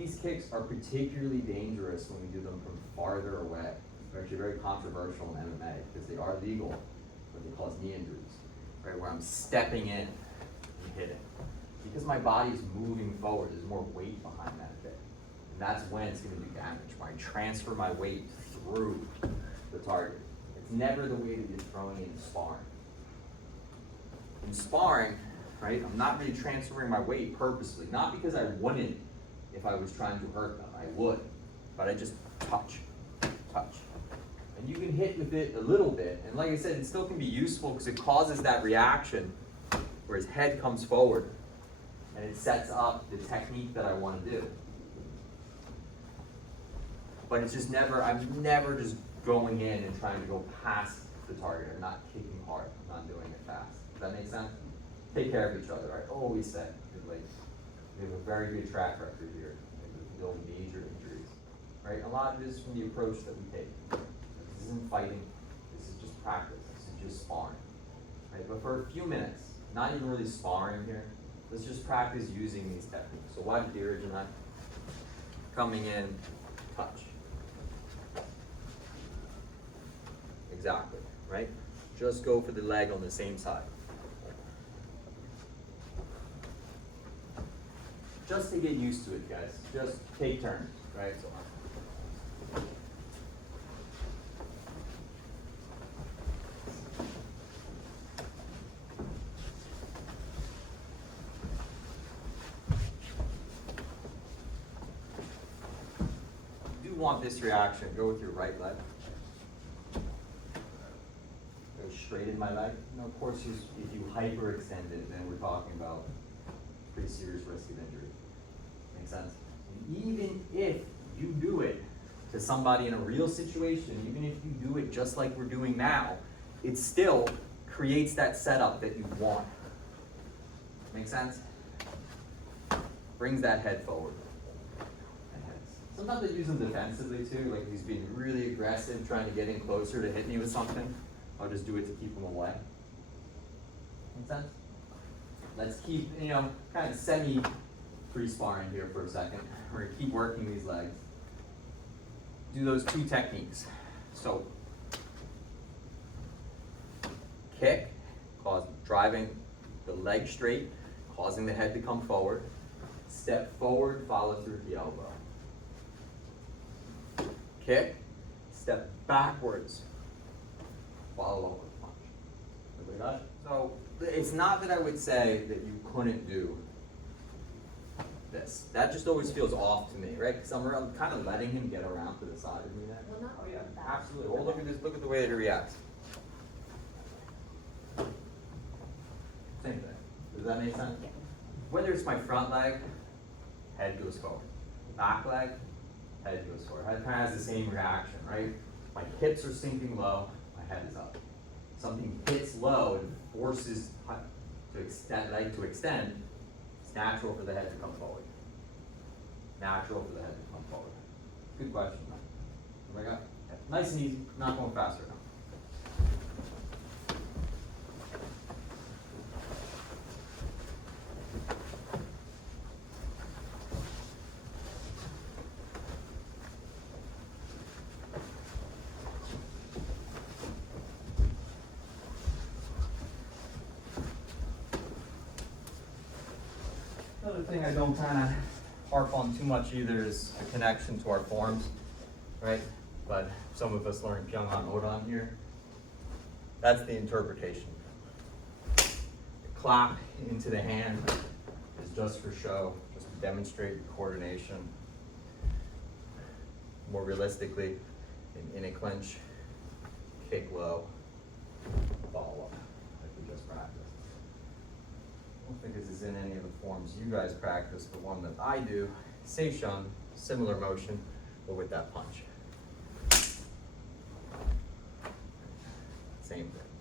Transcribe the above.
these kicks are particularly dangerous when we do them from farther away. They're actually very controversial in MMA because they are legal, but they cause knee injuries, right? Where I'm stepping in and hitting. Because my body is moving forward, there's more weight behind that hit. And that's when it's going to do damage, when I transfer my weight through the target. It's never the way that you're throwing it in sparring. In sparring, right, I'm not really transferring my weight purposely, not because I wouldn't if I was trying to hurt them, I would, but I just touch. And you can hit with it a little bit, and like I said, it still can be useful because it causes that reaction where his head comes forward and it sets up the technique that I want to do. But it's just never, I'm never just going in and trying to go past the target. I'm not kicking hard, I'm not doing it fast. Does that make sense? Take care of each other, I always say. Like, we have a very good track record here. There's no major injuries, right? A lot of it is from the approach that we take. This isn't fighting, this is just practice, this is just sparring, right? But for a few minutes, not even really sparring here, let's just practice using these techniques. So watch Dheeraj and I. Coming in, touch. Exactly, right? Just go for the leg on the same side. Just to get used to it, guys. Just take turns, right? So, if you do want this reaction, go with your right leg. Go straight in my leg. Now, of course, if you hyperextend it, then we're talking about pretty serious risk of injury. Make sense? And even if you do it to somebody in a real situation, even if you do it just like we're doing now, it still creates that setup that you want. Make sense? Brings that head forward. Sometimes I use them defensively too, like he's being really aggressive, trying to get in closer to hit me with something. I'll just do it to keep him away. Make sense? Let's keep, kind of semi-free sparring here for a second. We're gonna keep working these legs. Do those two techniques. So, kick, driving the leg straight, causing the head to come forward. Step forward, follow through the elbow. Kick, step backwards, follow up with a punch. Everybody got it? So, it's not that I would say that you couldn't do this. That just always feels off to me, right? Because I'm kind of letting him get around to the side of me there. Well, not oh yeah, that. absolutely. Well, look at this. Look at the way that he reacts. Same thing. Does that make sense? Yeah. Whether it's my front leg, head goes forward. Back leg, head goes forward. Head kind of has the same reaction, right? My hips are sinking low, my head is up. Something hits low and forces to extend, leg to extend, it's natural for the head to come forward. Natural for the head to come forward. Good question, though. Oh my God. Yeah. Nice and easy, not going faster now. Another thing I don't kind of harp on too much either is the connection to our forms, right? But some of us learn Pyongan Odan here. That's the interpretation. The clap into the hand is just for show, just to demonstrate coordination. More realistically, in a clinch, kick low, follow up, like we just practiced. I don't think this is in any of the forms you guys practice, but one that I do, Seishun, similar motion, but with that punch. Same thing.